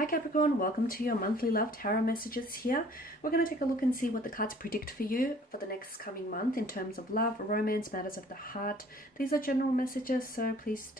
Hi Capricorn, welcome to your monthly love tarot messages here. We're going to take a look and see what the cards predict for you for the next coming month in terms of love, romance, matters of the heart. These are general messages, so please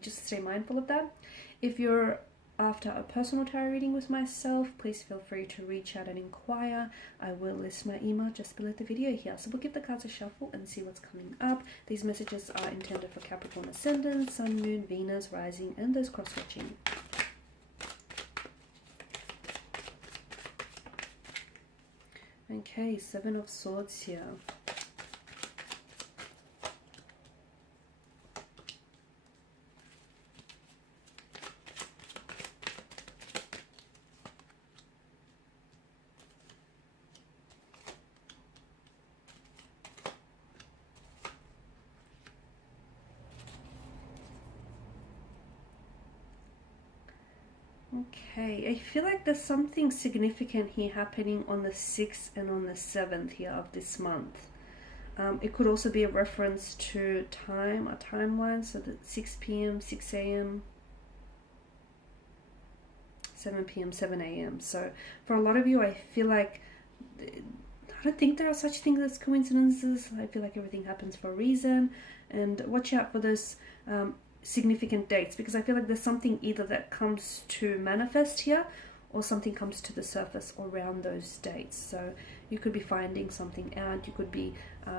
just stay mindful of that. If you're after a personal tarot reading with myself, please feel free to reach out and inquire. I will list my email just below the video here. So we'll give the cards a shuffle and see what's coming up. These messages are intended for Capricorn ascendant, Sun, Moon, Venus, Rising, and those cross-watching. Okay, Seven of Swords here. Okay, I feel like there's something significant here happening on the 6th and on the 7th here of this month. It could also be a reference to time, a timeline, so that 6 p.m., 6 a.m., 7 p.m., 7 a.m. So for a lot of you, I feel like, I don't think there are such things as coincidences. I feel like everything happens for a reason, and watch out for those significant dates, because I feel like there's something either that comes to manifest here or something comes to the surface around those dates. So you could be finding something out, you could be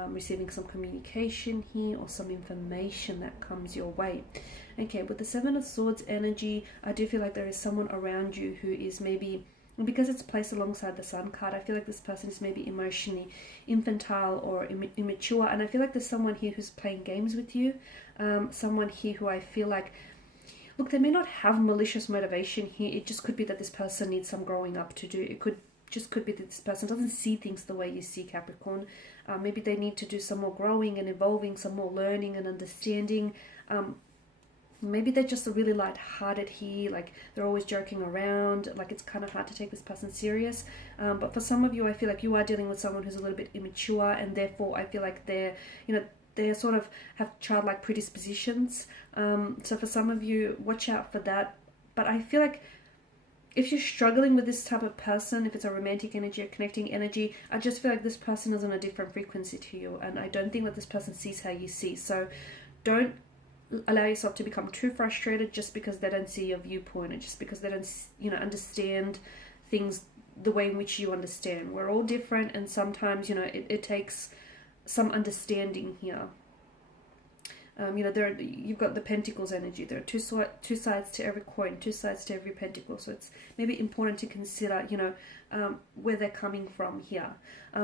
receiving some communication here or some information that comes your way. Okay, with the Seven of Swords energy, I do feel like there is someone around you who is maybe, because it's placed alongside the Sun card, I feel like this person is maybe emotionally infantile or immature, and I feel like there's someone here who's playing games with you, someone here who I feel like, look, they may not have malicious motivation here. It just could be that this person needs some growing up to do. It could be that this person doesn't see things the way you see, Capricorn. Maybe they need to do some more growing and evolving, some more learning and understanding. Maybe they're just really light-hearted here, like they're always joking around, like it's kind of hard to take this person serious. But for some of you, I feel like you are dealing with someone who's a little bit immature, and therefore I feel like they're, they sort of have childlike predispositions. So for some of you, watch out for that. But I feel like if you're struggling with this type of person, if it's a romantic energy, a connecting energy, I just feel like this person is on a different frequency to you, and I don't think that this person sees how you see. So don't allow yourself to become too frustrated just because they don't see your viewpoint, and just because they don't, understand things the way in which you understand. We're all different, and sometimes, it takes some understanding here. You've got the Pentacles energy. There are two sides to every coin, two sides to every pentacle. So it's maybe important to consider, where they're coming from here.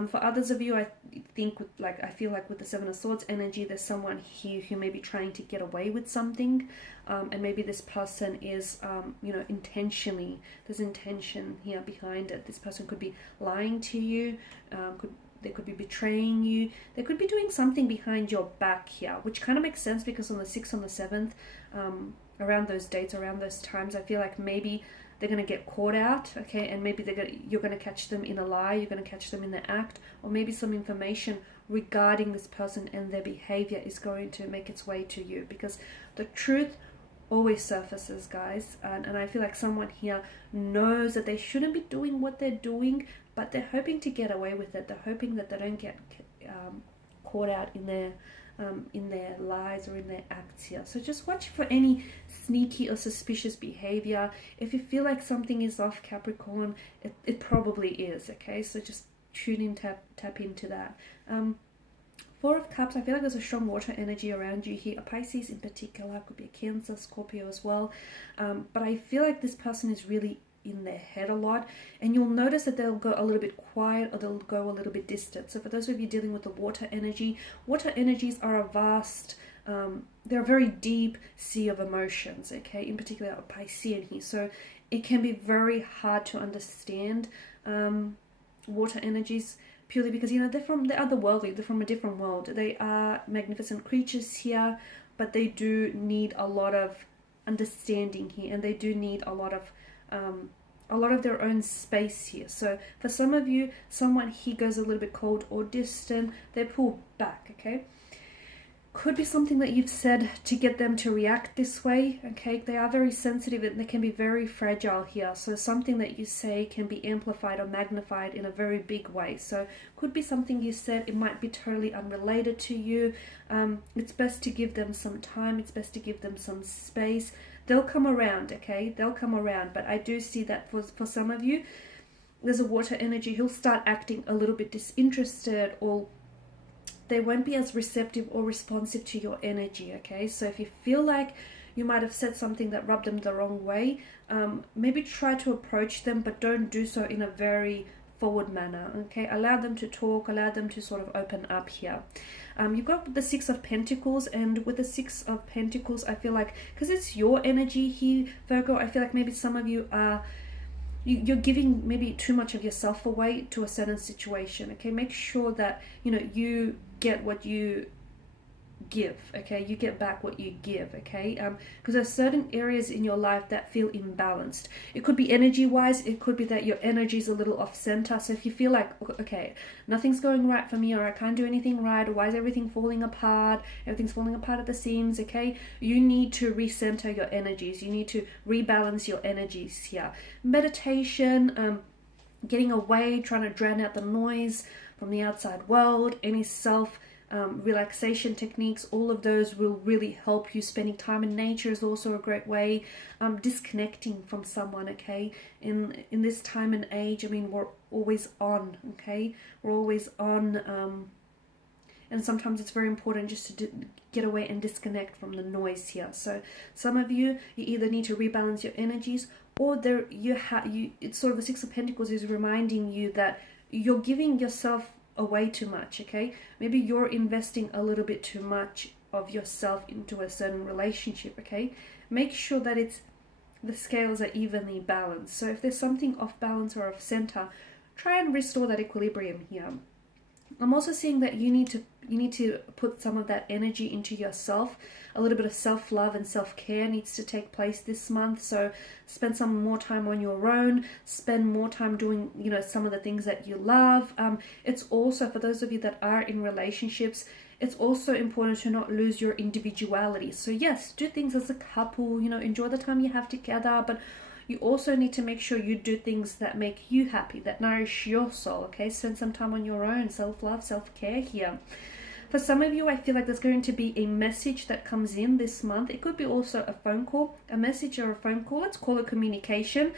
For others of you, I feel like with the Seven of Swords energy, there's someone here who may be trying to get away with something, and maybe this person is, intentionally, there's intention here behind it. This person could be lying to you, they could be betraying you. They could be doing something behind your back here, which kind of makes sense because on the 6th, on the 7th, around those dates, around those times, I feel like maybe they're going to get caught out, okay? And maybe you're going to catch them in a lie, you're going to catch them in the act, or maybe some information regarding this person and their behavior is going to make its way to you, because the truth always surfaces, guys. And I feel like someone here knows that they shouldn't be doing what they're doing, but they're hoping to get away with it. They're hoping that they don't get caught out in their lies or in their acts here. So just watch for any sneaky or suspicious behavior. If you feel like something is off, Capricorn, it probably is, okay? So just tune in, tap into that. Four of Cups, I feel like there's a strong water energy around you here. A Pisces in particular, could be a Cancer, Scorpio as well. But I feel like this person is really in their head a lot, and you'll notice that they'll go a little bit quiet or they'll go a little bit distant. So for those of you dealing with the water energies are a vast, they're a very deep sea of emotions, okay? In particular, a Piscean here. So it can be very hard to understand water energies, purely because, they're otherworldly, they're from a different world. They are magnificent creatures here, but they do need a lot of understanding here, and they do need a lot of their own space here. So for some of you, someone here goes a little bit cold or distant, they pull back, okay? Could be something that you've said to get them to react this way, okay? They are very sensitive and they can be very fragile here. So something that you say can be amplified or magnified in a very big way. So could be something you said, it might be totally unrelated to you. It's best to give them some time. It's best to give them some space. They'll come around, okay? They'll come around. But I do see that for some of you, there's a water energy. He'll start acting a little bit disinterested, or they won't be as receptive or responsive to your energy, okay? So if you feel like you might have said something that rubbed them the wrong way, maybe try to approach them, but don't do so in a very forward manner, okay? Allow them to talk, allow them to sort of open up here. You've got the Six of Pentacles, and with the Six of Pentacles, I feel like, because it's your energy here, Virgo, I feel like maybe some of you are you're giving maybe too much of yourself away to a certain situation, okay? Make sure that, you know, you get what you give, okay? You get back what you give, okay? Because there's certain areas in your life that feel imbalanced. It could be energy-wise. It could be that your energy is a little off-center. So if you feel like, okay, nothing's going right for me, or I can't do anything right, or why is everything falling apart? Everything's falling apart at the seams, okay? You need to recenter your energies. You need to rebalance your energies here. Meditation, getting away, trying to drown out the noise from the outside world, any relaxation techniques, all of those will really help you. Spending time in nature is also a great way. Disconnecting from someone, okay? In this time and age, I mean, we're always on, okay? We're always on, and sometimes it's very important just to get away and disconnect from the noise here. So some of you either need to rebalance your energies, or it's sort of the Six of Pentacles is reminding you that you're giving yourself away too much, okay? Maybe you're investing a little bit too much of yourself into a certain relationship, okay? Make sure that the scales are evenly balanced. So if there's something off balance or off center, try and restore that equilibrium here. I'm also seeing that you need to put some of that energy into yourself. A little bit of self-love and self-care needs to take place this month. So spend some more time on your own. Spend more time doing, you know, some of the things that you love. It's also, for those of you that are in relationships, it's also important to not lose your individuality. So yes, do things as a couple, you know, enjoy the time you have together, but you also need to make sure you do things that make you happy, that nourish your soul, okay? Spend some time on your own, self-love, self-care here. For some of you, I feel like there's going to be a message that comes in this month. It could be also a phone call, a message or a phone call. Let's call it communication.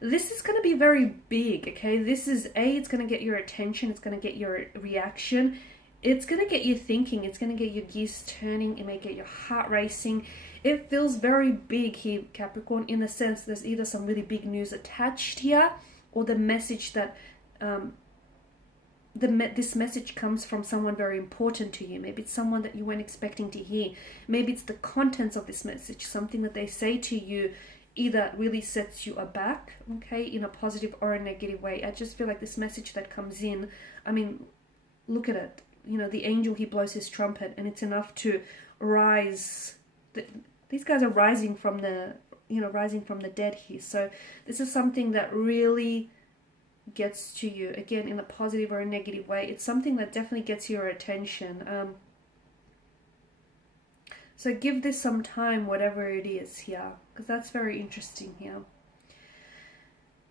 This is going to be very big, okay? This is, it's going to get your attention. It's going to get your reaction. It's going to get you thinking. It's going to get your gears turning. It may get your heart racing. It feels very big here, Capricorn, in the sense there's either some really big news attached here, or the message that this message comes from someone very important to you. Maybe it's someone that you weren't expecting to hear. Maybe it's the contents of this message, something that they say to you either really sets you aback, okay, in a positive or a negative way. I just feel like this message that comes in, I mean, look at it. You know, the angel, he blows his trumpet, and it's enough to rise. These guys are rising from the dead here. So this is something that really gets to you, again, in a positive or a negative way. It's something that definitely gets your attention. So give this some time, whatever it is here, because that's very interesting here.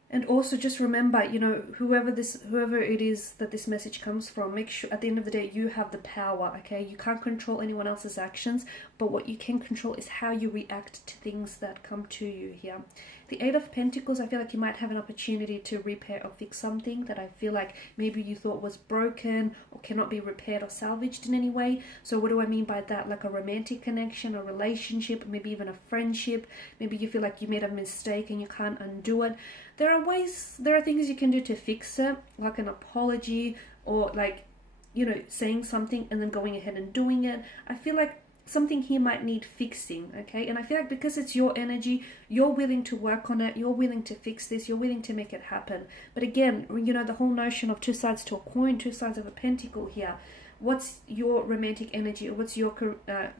And also just remember, you know, whoever it is that this message comes from, make sure at the end of the day you have the power, okay? You can't control anyone else's actions, but what you can control is how you react to things that come to you here. The Eight of Pentacles, I feel like you might have an opportunity to repair or fix something that I feel like maybe you thought was broken or cannot be repaired or salvaged in any way. So what do I mean by that? Like a romantic connection, a relationship, maybe even a friendship. Maybe you feel like you made a mistake and you can't undo it. There are things you can do to fix it, like an apology, or like, you know, saying something and then going ahead and doing it. I feel like something here might need fixing, okay? And I feel like because it's your energy, you're willing to work on it, you're willing to fix this, you're willing to make it happen. But again, you know, the whole notion of two sides to a coin, two sides of a pentacle here. What's your romantic energy, or what's your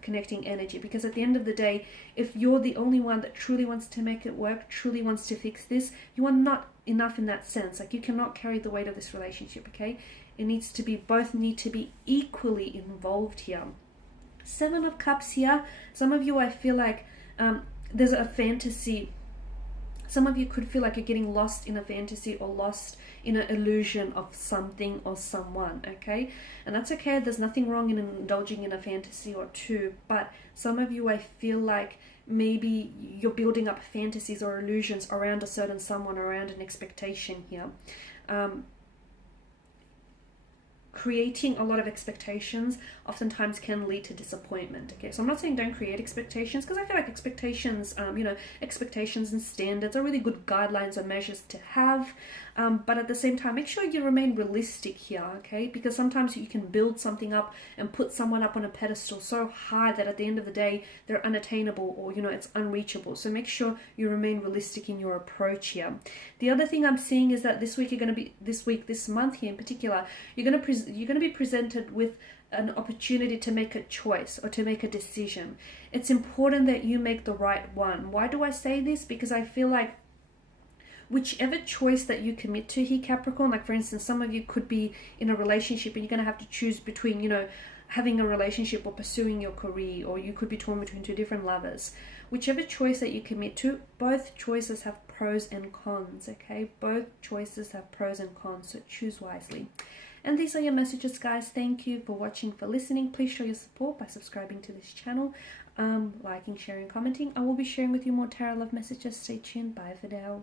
connecting energy? Because at the end of the day, if you're the only one that truly wants to make it work, truly wants to fix this, you are not enough in that sense. Like, you cannot carry the weight of this relationship, okay? It needs to be, both need to be equally involved here. Seven of Cups here. Some of you, I feel like there's a fantasy. Some of you could feel like you're getting lost in a fantasy or lost in an illusion of something or someone, okay? And that's okay. There's nothing wrong in indulging in a fantasy or two. But some of you, I feel like maybe you're building up fantasies or illusions around a certain someone, around an expectation here. Creating a lot of expectations oftentimes can lead to disappointment. Okay, so I'm not saying don't create expectations, because I feel like expectations, expectations and standards are really good guidelines or measures to have. But at the same time, make sure you remain realistic here, okay? Because sometimes you can build something up and put someone up on a pedestal so high that at the end of the day, they're unattainable, or, it's unreachable. So make sure you remain realistic in your approach here. The other thing I'm seeing is that this month here in particular, you're going to be presented with an opportunity to make a choice or to make a decision. It's important that you make the right one. Why do I say this? Because I feel like whichever choice that you commit to here, Capricorn, like for instance, some of you could be in a relationship and you're going to have to choose between, having a relationship or pursuing your career, or you could be torn between two different lovers. Whichever choice that you commit to, both choices have pros and cons, okay? Both choices have pros and cons, so choose wisely. And these are your messages, guys. Thank you for watching, for listening. Please show your support by subscribing to this channel, liking, sharing, commenting. I will be sharing with you more tarot love messages. Stay tuned. Bye for now.